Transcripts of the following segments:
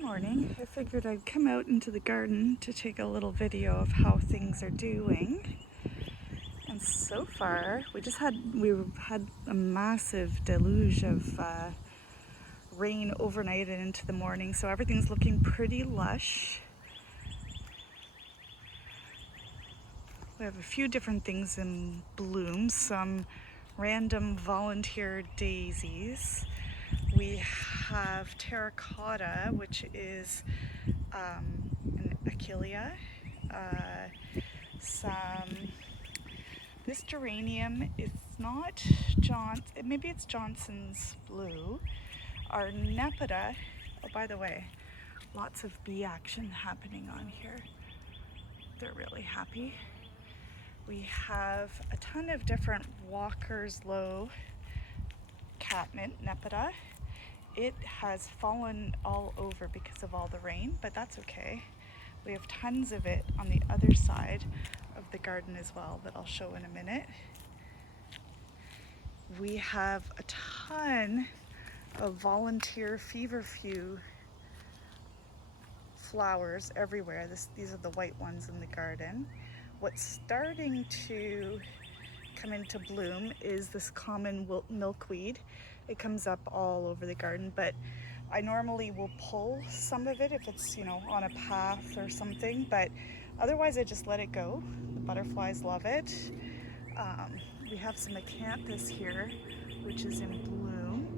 Good morning. I figured I'd come out into the garden to take a little video of how things are doing. And so far, we had a massive deluge of rain overnight and into the morning, so everything's looking pretty lush. We have a few different things in bloom, some random volunteer daisies. We have terracotta, which is an achillea. This geranium is not maybe it's Johnson's blue. Our nepeta, oh by the way, lots of bee action happening on here. They're really happy. We have a ton of different Walker's Low catmint nepeta. It has fallen all over because of all the rain, but that's okay. We have tons of it on the other side of the garden as well that I'll show in a minute. We have a ton of volunteer feverfew flowers everywhere. These are the white ones in the garden. What's starting to come into bloom is this common milkweed. It comes up all over the garden, but I normally will pull some of it if it's, on a path or something, but otherwise I just let it go. The butterflies love it. We have some acanthus here, which is in bloom,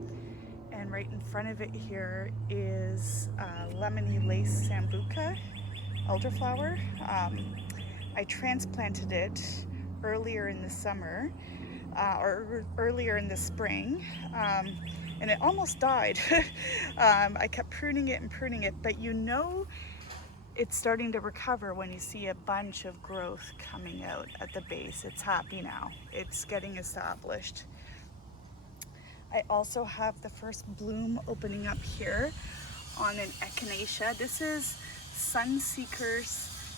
and right in front of it here is lemony lace sambuca elderflower. I transplanted it earlier in the summer or earlier in the spring, and it almost died. I kept pruning it, but it's starting to recover when you see a bunch of growth coming out at the base. It's happy now. It's getting established. I also have the first bloom opening up here on an echinacea. This is Sunseeker's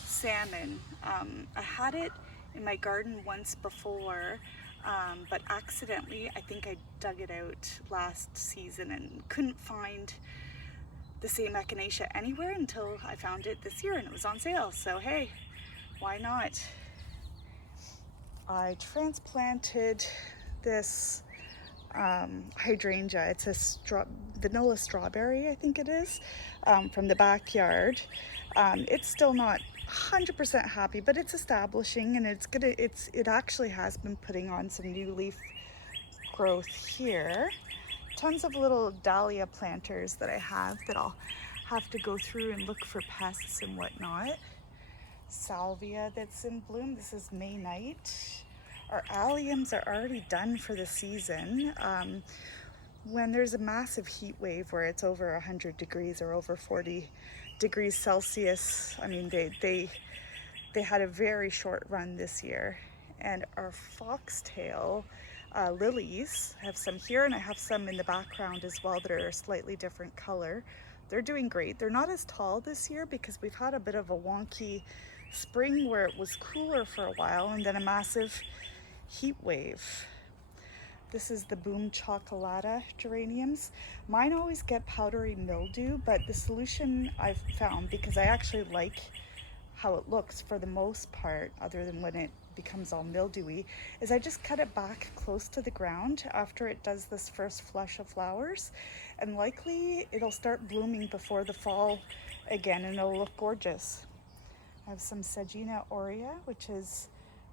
salmon. I had it in my garden once before, but accidentally, I think I dug it out last season and couldn't find the same echinacea anywhere until I found it this year and it was on sale. So hey, why not? I transplanted this hydrangea. It's a vanilla strawberry, I think it is, from the backyard. It's still not 100% happy, but it's establishing, and it actually has been putting on some new leaf growth here. Tons of little dahlia planters that I have that I'll have to go through and look for pests and whatnot. Salvia that's in bloom. This is May night. Our alliums are already done for the season. When there's a massive heat wave where it's over 100 degrees or over 40 degrees Celsius, I mean, they had a very short run this year. And our foxtail lilies, I have some here and I have some in the background as well that are a slightly different color. They're doing great. They're not as tall this year because we've had a bit of a wonky spring where it was cooler for a while and then a massive heat wave. This is the Boom Chocolata geraniums. Mine always get powdery mildew, but the solution I've found, because I actually like how it looks for the most part, other than when it becomes all mildewy, is I just cut it back close to the ground after it does this first flush of flowers, and likely it'll start blooming before the fall again and it'll look gorgeous. I have some Sagina aurea, which is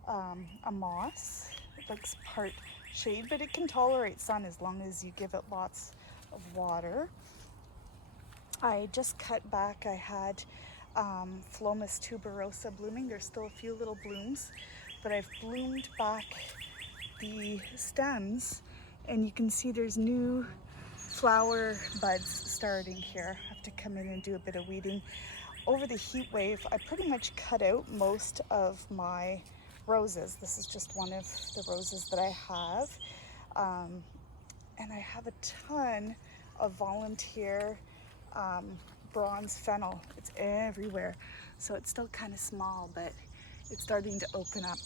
a moss. It looks part shade, but it can tolerate sun as long as you give it lots of water. I just cut back, I had Phlomis tuberosa blooming. There's still a few little blooms, but I've bloomed back the stems and you can see there's new flower buds starting here. I have to come in and do a bit of weeding. Over the heat wave, I pretty much cut out most of my roses. This is just one of the roses that I have. And I have a ton of volunteer bronze fennel. It's everywhere. So it's still kind of small, but it's starting to open up.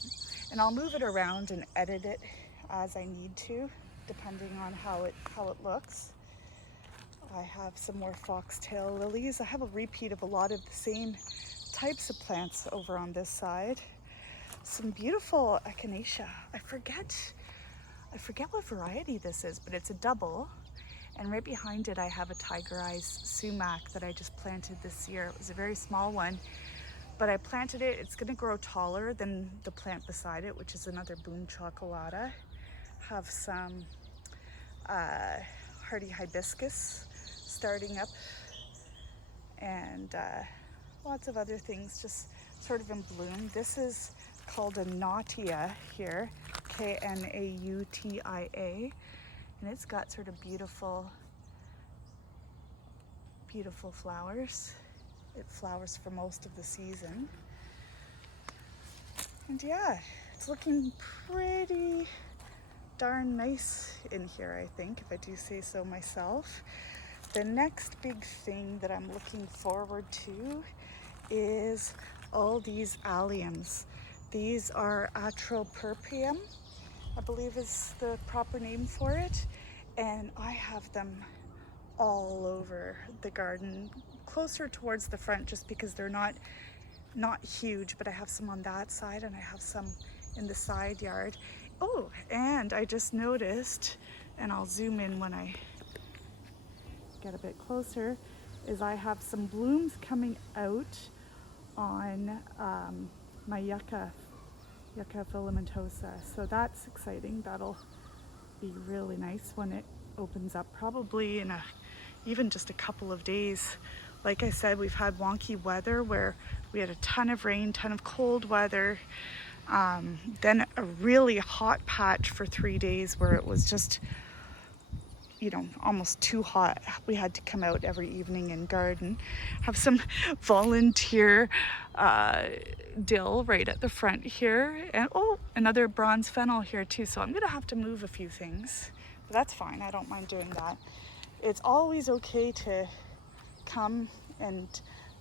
And I'll move it around and edit it as I need to, depending on how it looks. I have some more foxtail lilies. I have a repeat of a lot of the same types of plants over on this side. Some beautiful echinacea. I forget what variety this is, but it's a double. And right behind it, I have a tiger eyes sumac that I just planted this year. It was a very small one, but I planted it. It's gonna grow taller than the plant beside it, which is another boom chocolata. Have some hardy hibiscus starting up, and lots of other things just sort of in bloom. This is called a nautia here, Knautia, and it's got sort of beautiful flowers. It flowers for most of the season. And yeah, it's looking pretty darn nice in here, I think, if I do say so myself. The next big thing that I'm looking forward to is all these alliums. These are Atropurpureum, I believe is the proper name for it. And I have them all over the garden, closer towards the front just because they're not huge, but I have some on that side and I have some in the side yard. Oh, and I just noticed, and I'll zoom in when I get a bit closer, is I have some blooms coming out on my yucca filamentosa. So that's exciting. That'll be really nice when it opens up, probably in even just a couple of days. Like I said, we've had wonky weather where we had a ton of rain, ton of cold weather, then a really hot patch for 3 days where it was just, you know, almost too hot. We had to come out every evening and garden. Have some volunteer dill right at the front here, and oh, another bronze fennel here too. So I'm gonna have to move a few things, but that's fine. I don't mind doing that. It's always okay to come and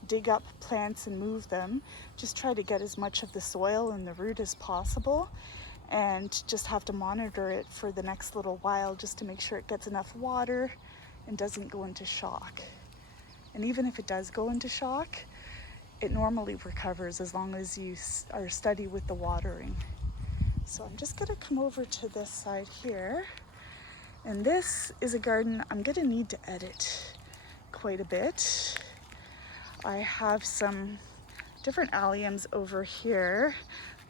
dig up plants and move them. Just try to get as much of the soil and the root as possible, and just have to monitor it for the next little while just to make sure it gets enough water and doesn't go into shock. And even if it does go into shock, it normally recovers as long as you are steady with the watering. So I'm just gonna come over to this side here, and this is a garden I'm gonna need to edit quite a bit. I have some different alliums over here.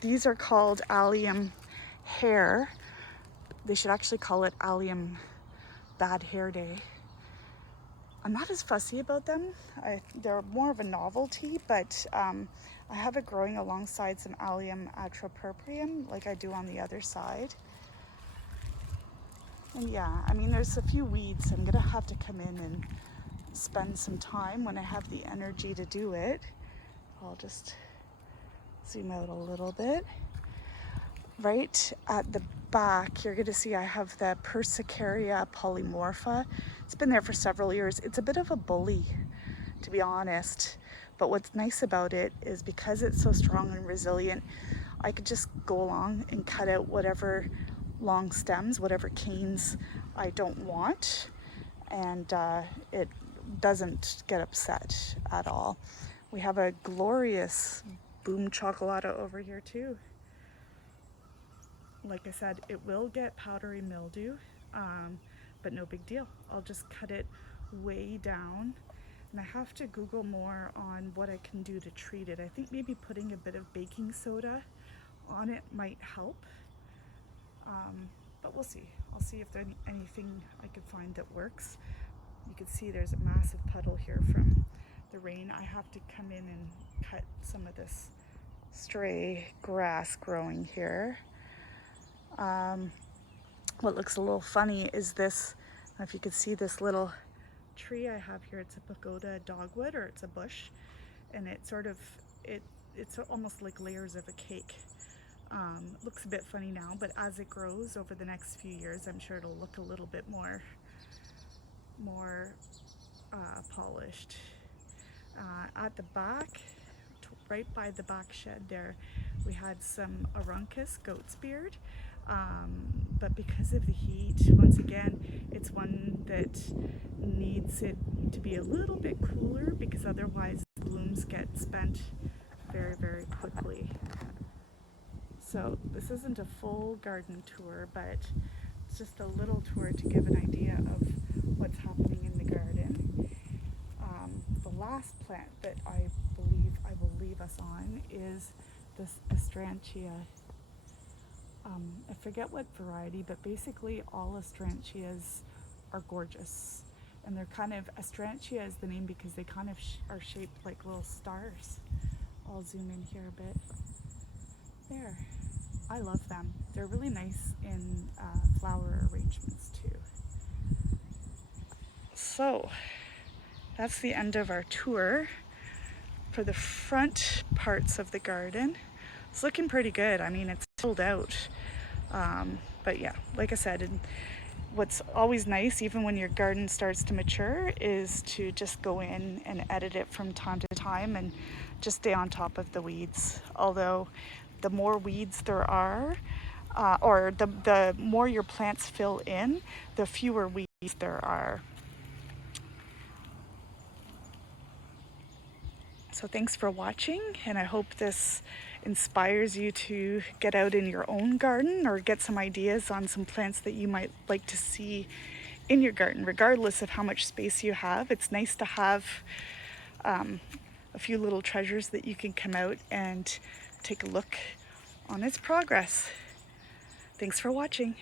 These are called allium hair. They should actually call it allium bad hair day. I'm not as fussy about them. They're more of a novelty, but I have it growing alongside some allium atropurpureum like I do on the other side. And yeah, I mean, there's a few weeds. I'm gonna have to come in and spend some time when I have the energy to do it. I'll just zoom out a little bit. Right at the back, you're going to see I have the Persicaria polymorpha. It's been there for several years. It's a bit of a bully, to be honest, but what's nice about it is because it's so strong and resilient, I could just go along and cut out whatever long stems, whatever canes I don't want, and it doesn't get upset at all. We have a glorious boom chocolata over here too. Like I said, it will get powdery mildew, but no big deal. I'll just cut it way down, and I have to Google more on what I can do to treat it. I think maybe putting a bit of baking soda on it might help, but we'll see. I'll see if there's anything I could find that works. You can see there's a massive puddle here from the rain. I have to come in and cut some of this stray grass growing here. What looks a little funny is this, I don't know if you can see this little tree I have here. It's a pagoda dogwood, or it's a bush, and it sort of, it's almost like layers of a cake. It looks a bit funny now, but as it grows over the next few years, I'm sure it'll look a little bit more polished. At the back, right by the back shed there, we had some Aruncus goat's beard. But because of the heat, once again, it's one that needs it to be a little bit cooler because otherwise the blooms get spent very, very quickly. So this isn't a full garden tour, but it's just a little tour to give an idea of what's happening in the garden. The last plant that I believe I will leave us on is this astrantia. I forget what variety, but basically all astrantias are gorgeous. And they're kind of, astrantia is the name because they kind of are shaped like little stars. I'll zoom in here a bit. There. I love them. They're really nice in flower arrangements too. So that's the end of our tour for the front parts of the garden. It's looking pretty good. I mean, it's filled out. But yeah, like I said, what's always nice, even when your garden starts to mature, is to just go in and edit it from time to time and just stay on top of the weeds. Although the more weeds there are, or the more your plants fill in, the fewer weeds there are. So thanks for watching, and I hope this inspires you to get out in your own garden or get some ideas on some plants that you might like to see in your garden, regardless of how much space you have. It's nice to have a few little treasures that you can come out and take a look on its progress. Thanks for watching.